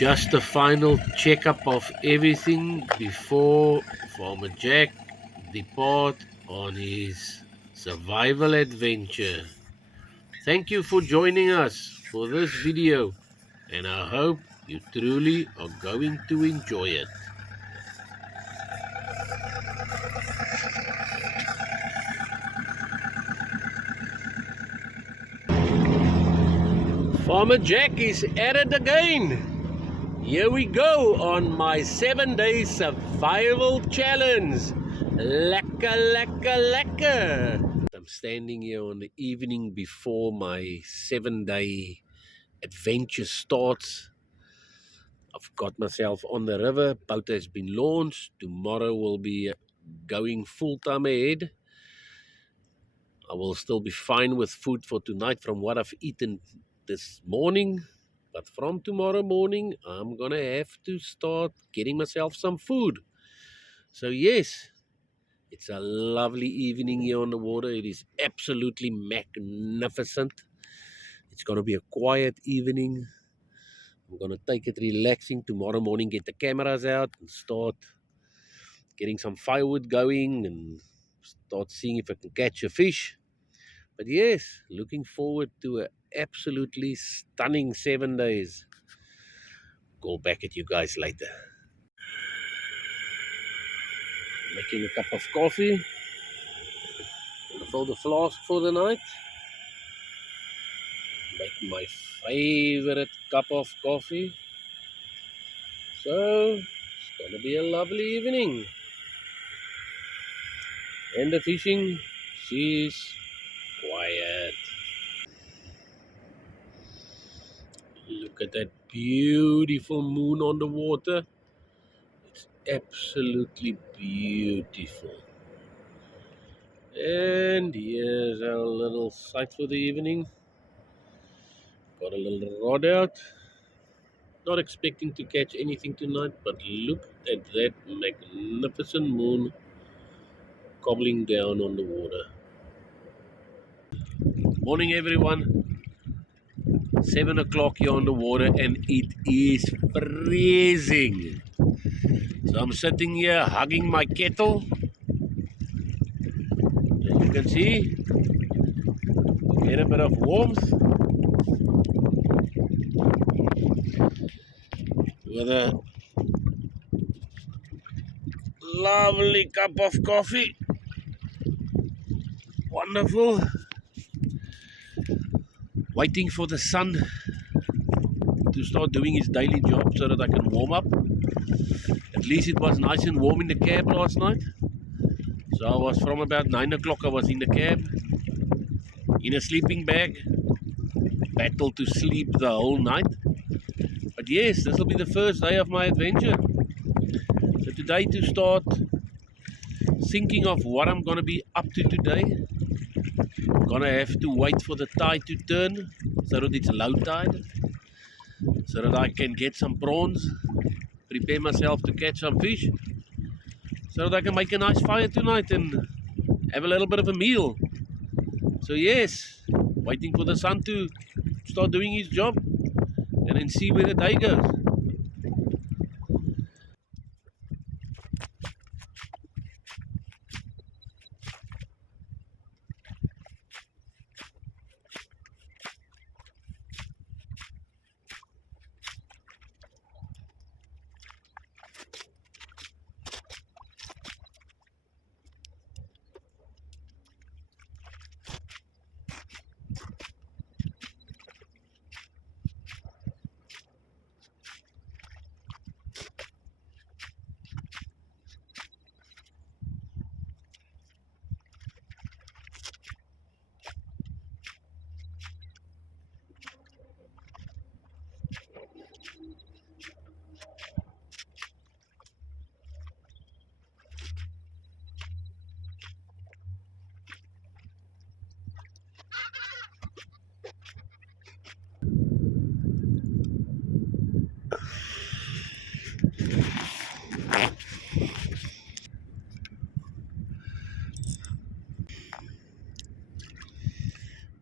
Just a final checkup of everything before Farmer Jack depart on his survival adventure. Thank you for joining us for this video, and I hope you truly are going to enjoy it. Farmer Jack is at it again. Here we go on my 7-day survival challenge. Lekker, lekker, lekker. I'm standing here on the evening before my 7-day adventure starts. I've got myself on the river. Boat has been launched. Tomorrow will be going full-time ahead. I will still be fine with food for tonight from what I've eaten this morning. But from tomorrow morning, I'm going to have to start getting myself some food. So yes, it's a lovely evening here on the water. It is absolutely magnificent. It's going to be a quiet evening. I'm going to take it relaxing. Tomorrow morning, get the cameras out and start getting some firewood going and start seeing if I can catch a fish. But yes, looking forward to an absolutely stunning 7 days. Go back at you guys later. Making a cup of coffee. Gonna fill the flask for the night. Make my favorite cup of coffee. So it's gonna be a lovely evening. And the fishing, she's quiet. Look at that beautiful moon on the water. It's absolutely beautiful. And here's our little sight for the evening. Got a little rod out. Not expecting to catch anything tonight, but look at that magnificent moon cobbling down on the water. Morning everyone. 7 o'clock here on the water and it is freezing. So I'm sitting here hugging my kettle. As you can see, get a bit of warmth with a lovely cup of coffee. Wonderful. Waiting for the sun to start doing his daily job so that I can warm up. At least it was nice and warm in the cab last night. So I was from about 9 o'clock I was in the cab, in a sleeping bag, battled to sleep the whole night. But yes, this will be the first day of my adventure. So today, to start thinking of what I'm going to be up to today, I'm going to have to wait for the tide to turn so that it's low tide, so that I can get some prawns, prepare myself to catch some fish, so that I can make a nice fire tonight and have a little bit of a meal. So yes, waiting for the sun to start doing his job and then see where the day goes.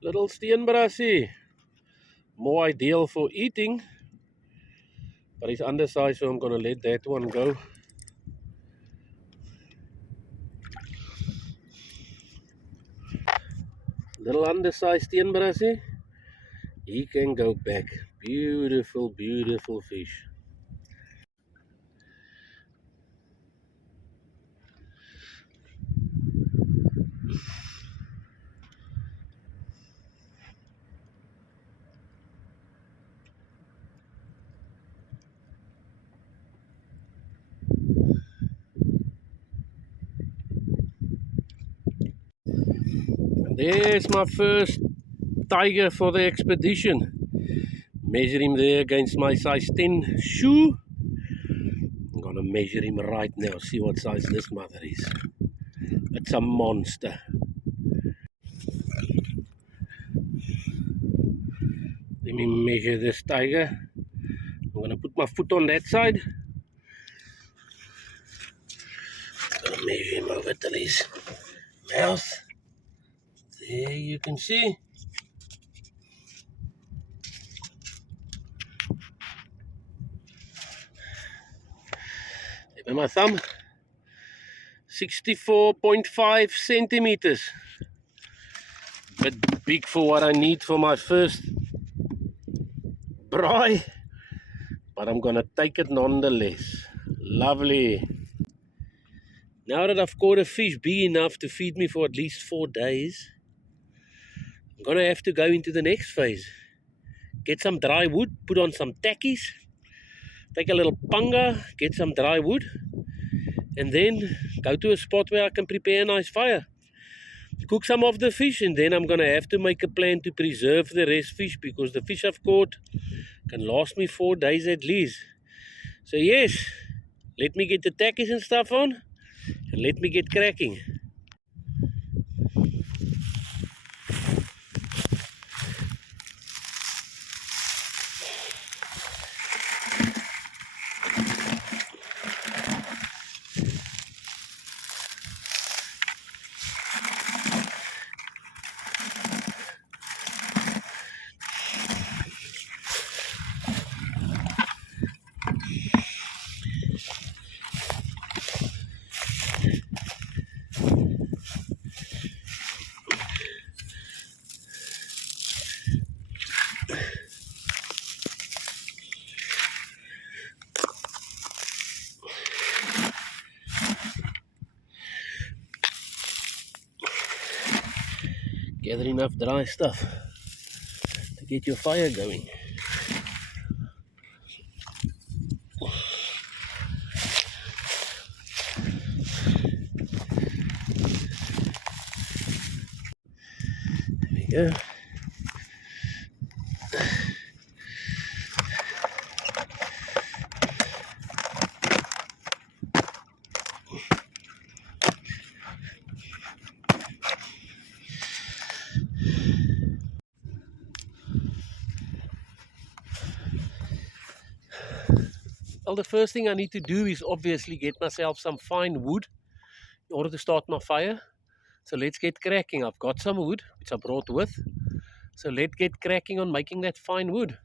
Little steenbrassie, more ideal for eating, But it's undersized, so I'm going to let that one go. Little undersized steenbrassie. He can go back. Beautiful, beautiful fish. There's my first tiger for the expedition. Measure him there against my size 10 shoe. I'm gonna measure him right now, see what size this mother is. It's a monster. Let me measure this tiger. I'm gonna put my foot on that side. I'm gonna measure him over to his mouth. There you can see. With my thumb, 64.5 centimeters. Bit big for what I need for my first braai, but I'm gonna take it nonetheless. Lovely. Now that I've caught a fish big enough to feed me for at least 4 days, I'm gonna have to go into the next phase. Get some dry wood, put on some tackies, take a little panga, get some dry wood, and then go to a spot where I can prepare a nice fire. Cook some of the fish, and then I'm gonna have to make a plan to preserve the rest fish, because the fish I've caught can last me 4 days at least. So yes, let me get the tackies and stuff on, and let me get cracking. Gather enough dry stuff to get your fire going. There we go. Well, the first thing I need to do is obviously get myself some fine wood in order to start my fire. So let's get cracking. I've got some wood, which I brought with. So let's get cracking on making that fine wood.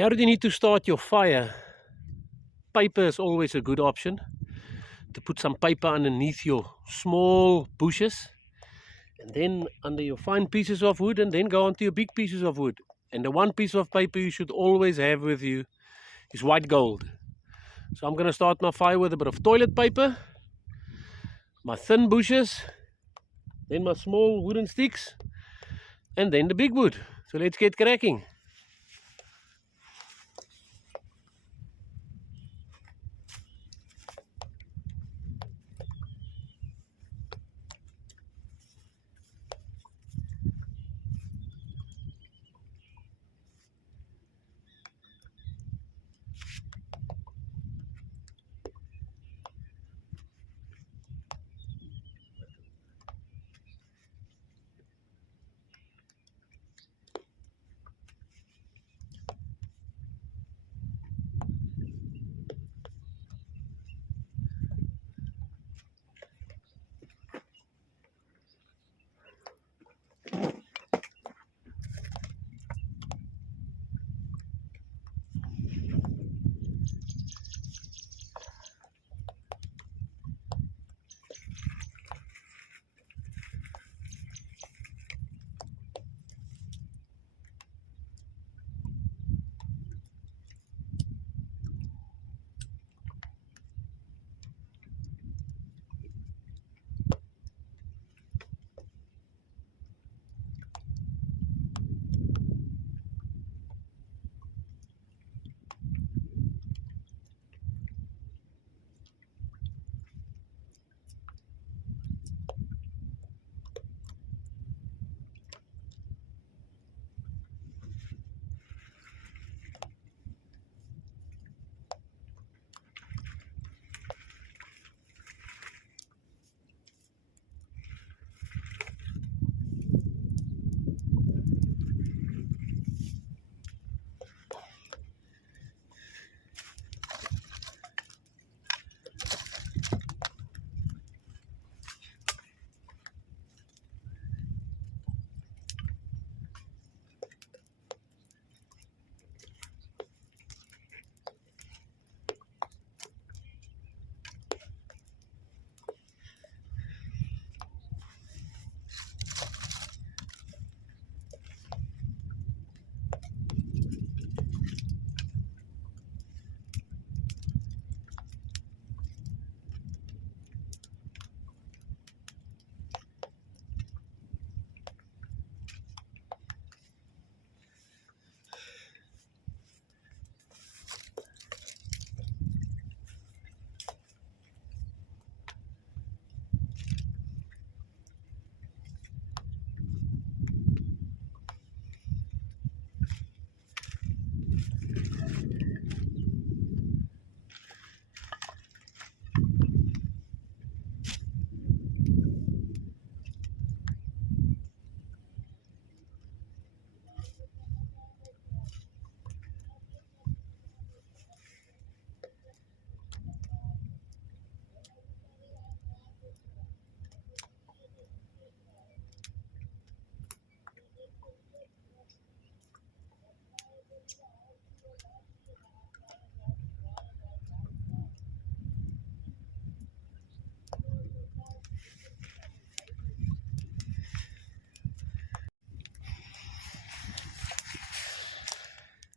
How do you need to start your fire? Paper is always a good option. To put some paper underneath your small bushes, and then under your fine pieces of wood, and then go onto your big pieces of wood. And the one piece of paper you should always have with you is white gold. So I'm going to start my fire with a bit of toilet paper, my thin bushes, then my small wooden sticks, and then the big wood. So let's get cracking.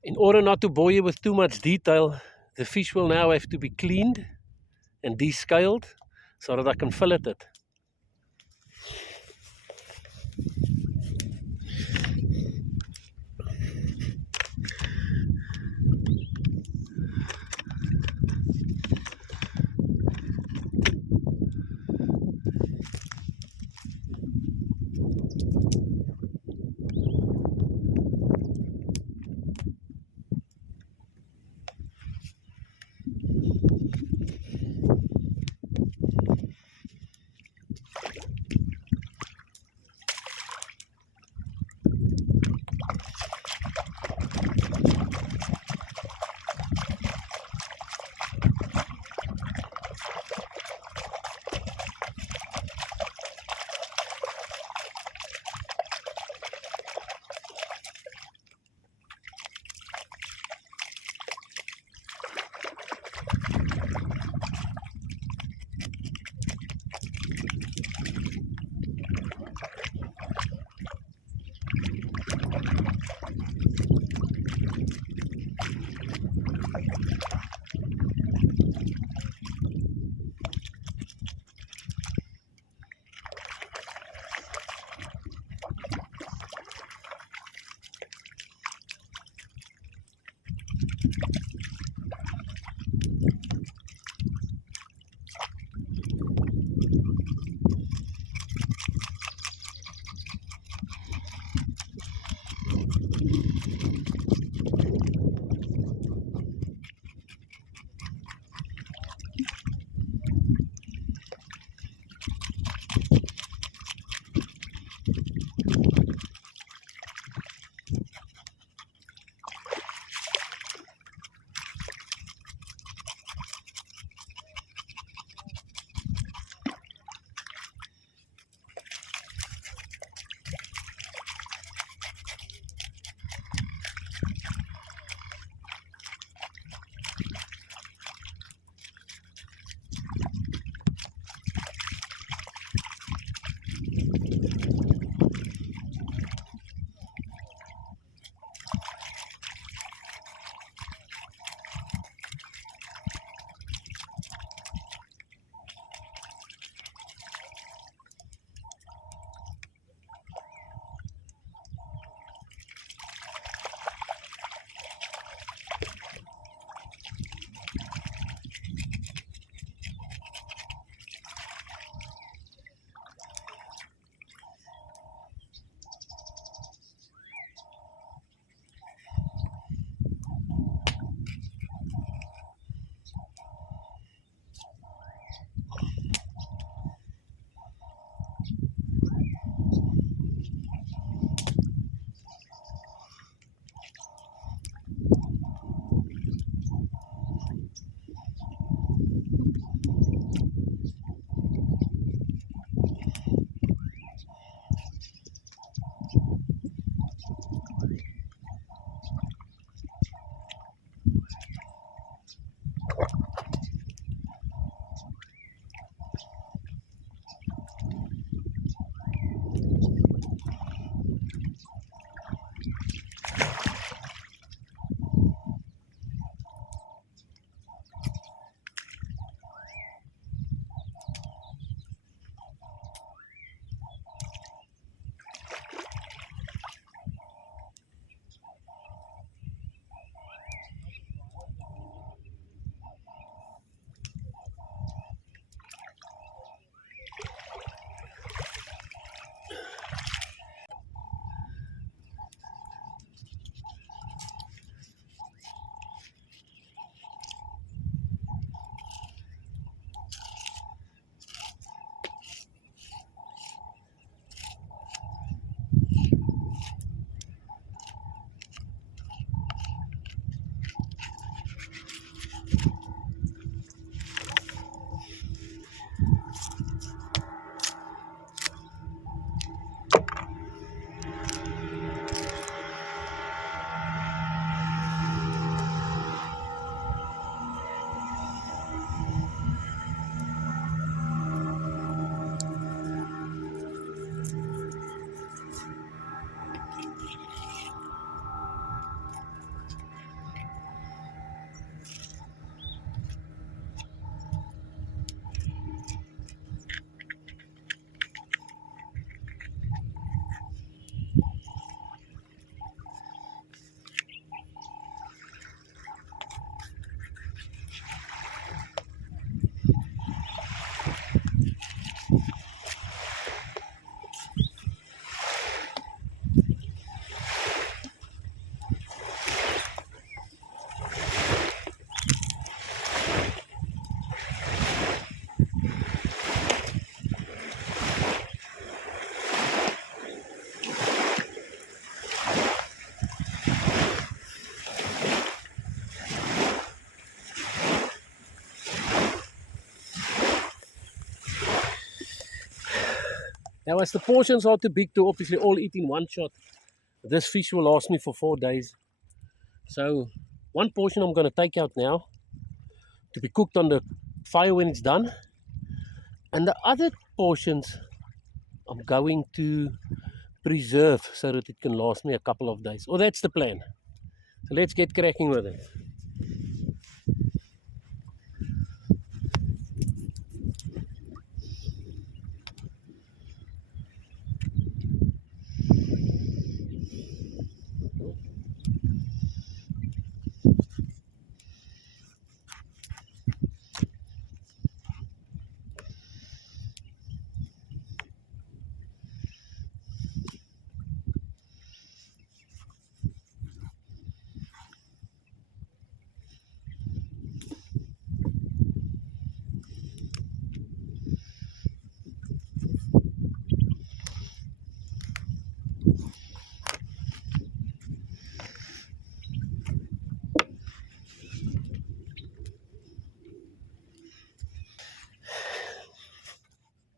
In order not to bore you with too much detail, the fish will now have to be cleaned and descaled so that I can fillet it. Now, as the portions are too big to obviously all eat in one shot, this fish will last me for 4 days. So one portion I'm going to take out now to be cooked on the fire when it's done. And the other portions I'm going to preserve so that it can last me a couple of days. Or that's the plan. So let's get cracking with it.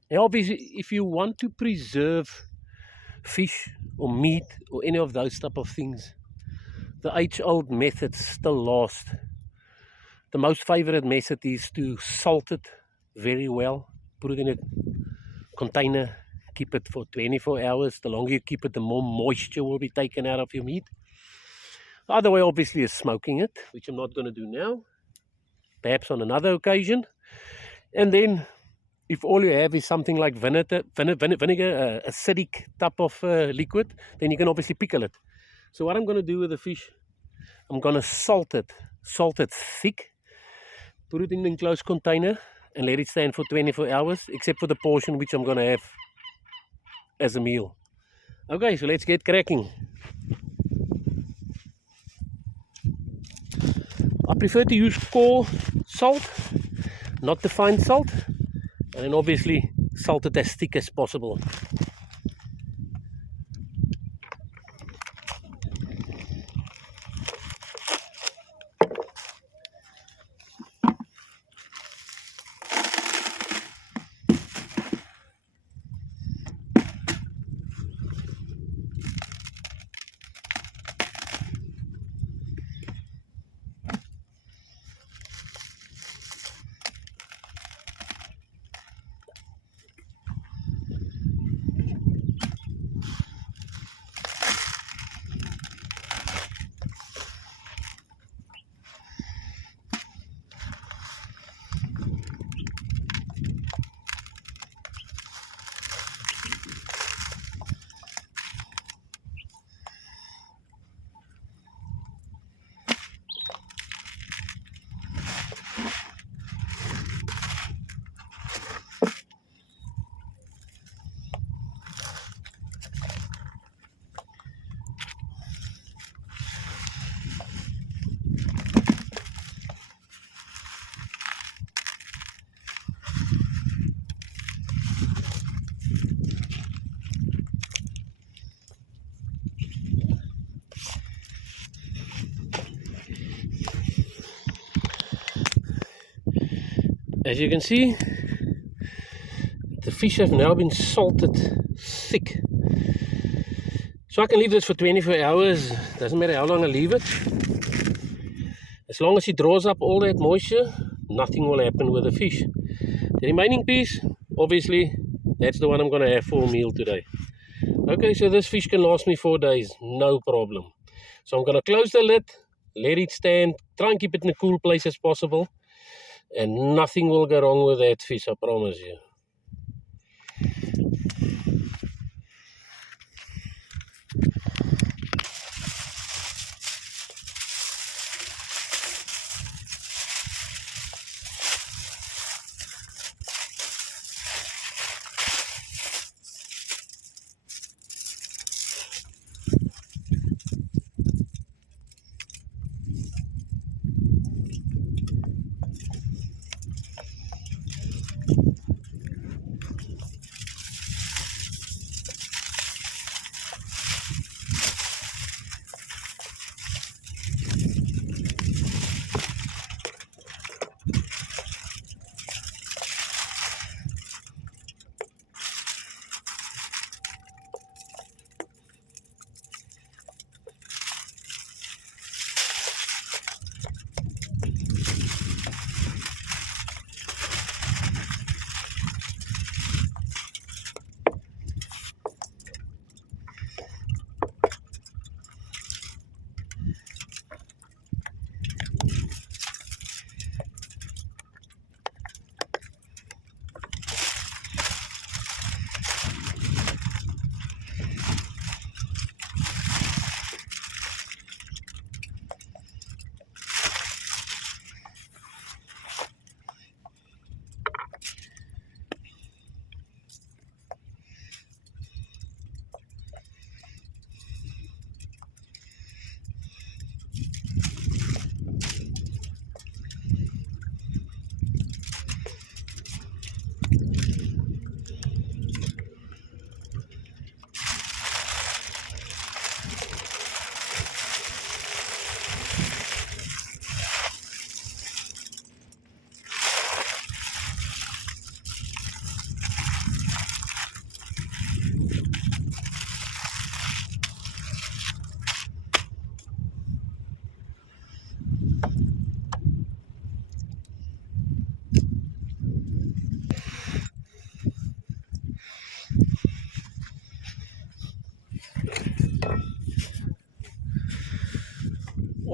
And obviously, if you want to preserve fish or meat or any of those type of things, the age-old methods still last. The most favorite method is to salt it very well, put it in a container, keep it for 24 hours. The longer you keep it, the more moisture will be taken out of your meat. The other way, obviously, is smoking it, which I'm not going to do now, perhaps on another occasion. And then, if all you have is something like vinegar, acidic type of liquid, then you can obviously pickle it. So what I'm going to do with the fish, I'm going to salt it thick, put it in an enclosed container, and let it stand for 24 hours, except for the portion which I'm going to have as a meal. Okay, so let's get cracking. I prefer to use core salt, not the fine salt, and then obviously salt it as thick as possible. As you can see, the fish have now been salted thick. So I can leave this for 24 hours, doesn't matter how long I leave it. As long as it draws up all that moisture, nothing will happen with the fish. The remaining piece, obviously, that's the one I'm going to have for a meal today. Okay, so this fish can last me 4 days, no problem. So I'm going to close the lid, let it stand, try and keep it in a cool place as possible. And nothing will go wrong with that fish, I promise you.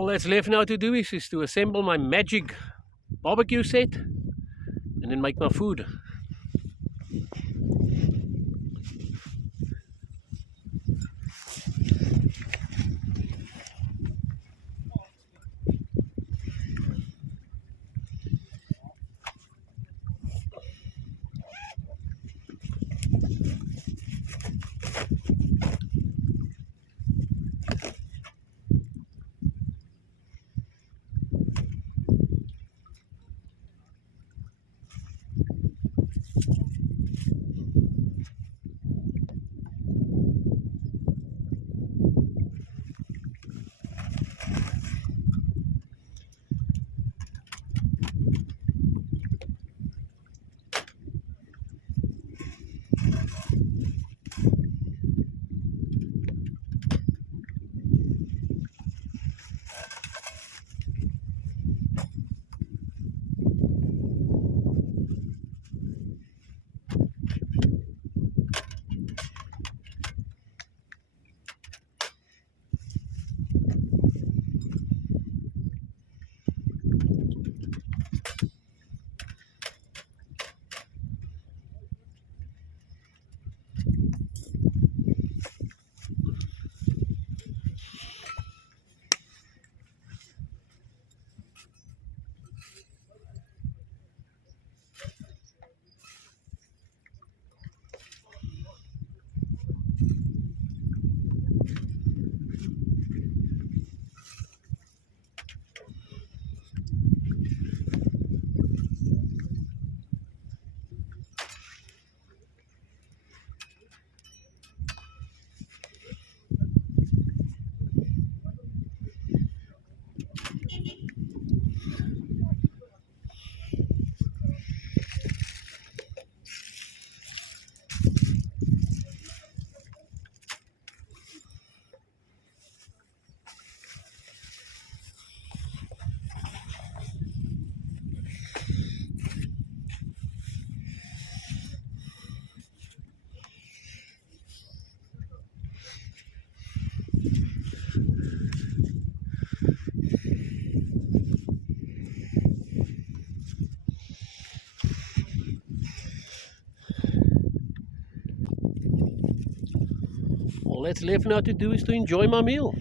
All that's left now to do is to assemble my magic barbecue set and then make my food. All that's left now to do is to enjoy my meal.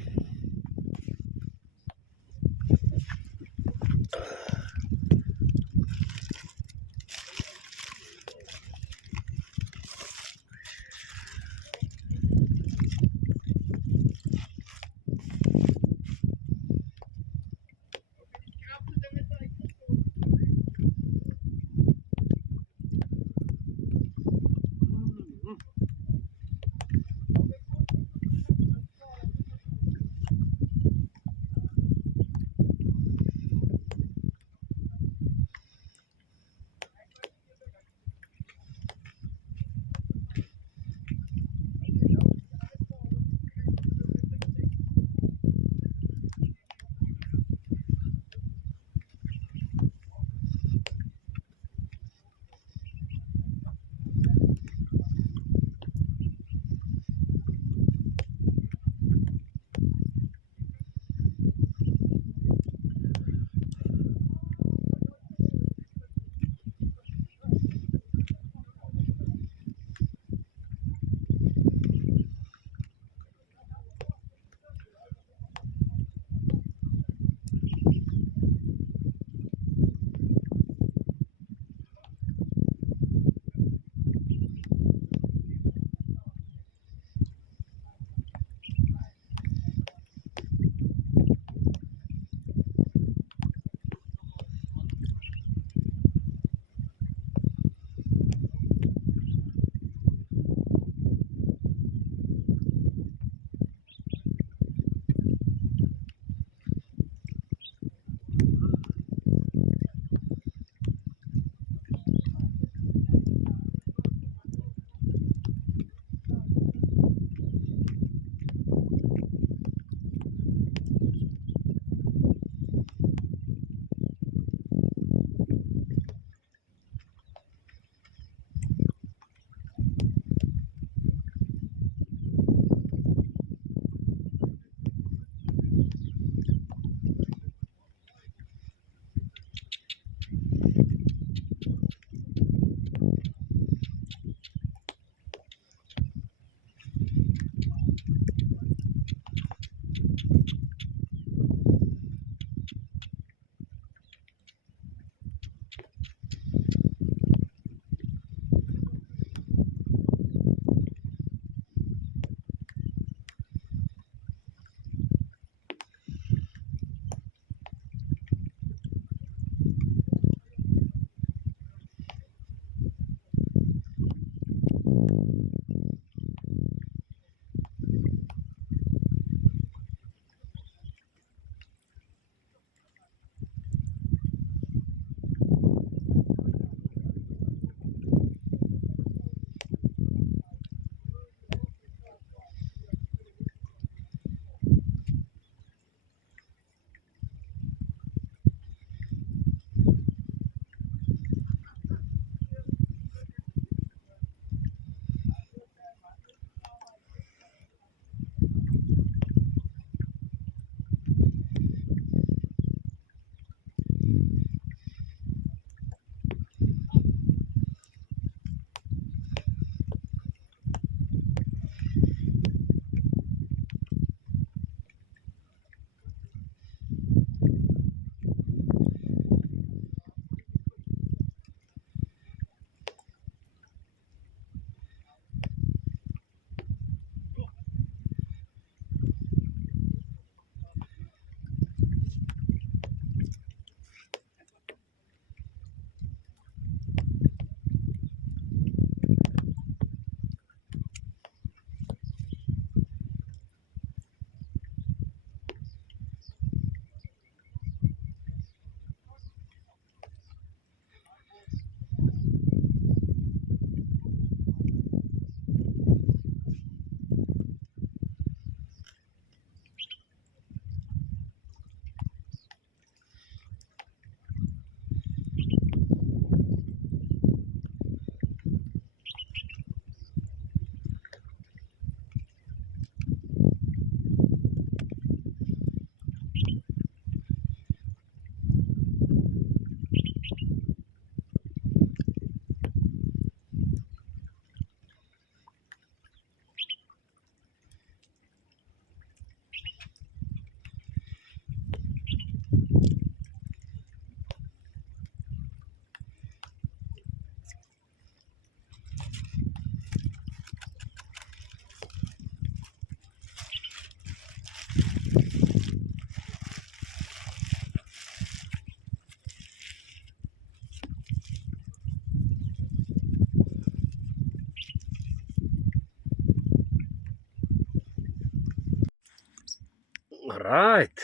Right.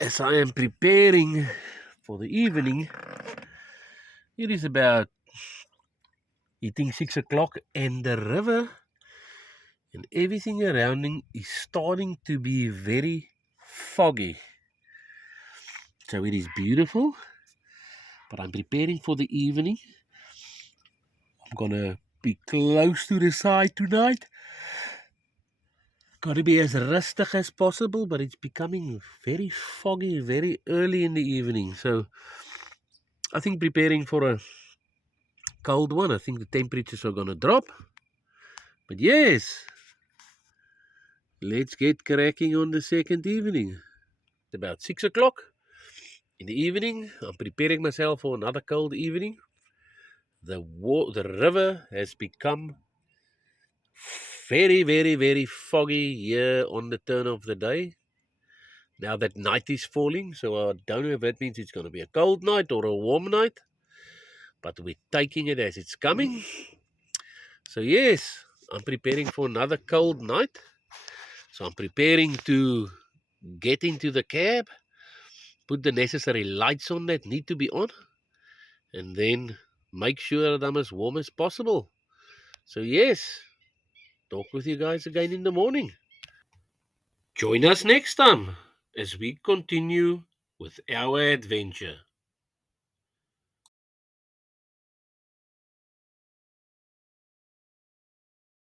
As I am preparing for the evening, it is about hitting 6 o'clock, and the river and everything around it is starting to be very foggy. So it is beautiful, but I'm preparing for the evening. I'm gonna be close to the side tonight. Gotta be as rustic as possible, but it's becoming very foggy very early in the evening. So I think preparing for a cold one. I think the temperatures are gonna drop. But yes, let's get cracking on the second evening. It's about 6 o'clock in the evening. I'm preparing myself for another cold evening. The river has become very, very, very foggy here on the turn of the day. Now that night is falling, so I don't know if that means it's going to be a cold night or a warm night, but we're taking it as it's coming. So yes, I'm preparing for another cold night. So I'm preparing to get into the cab, put the necessary lights on that need to be on, and then make sure that I'm as warm as possible. So yes, talk with you guys again in the morning. Join us next time as we continue with our adventure.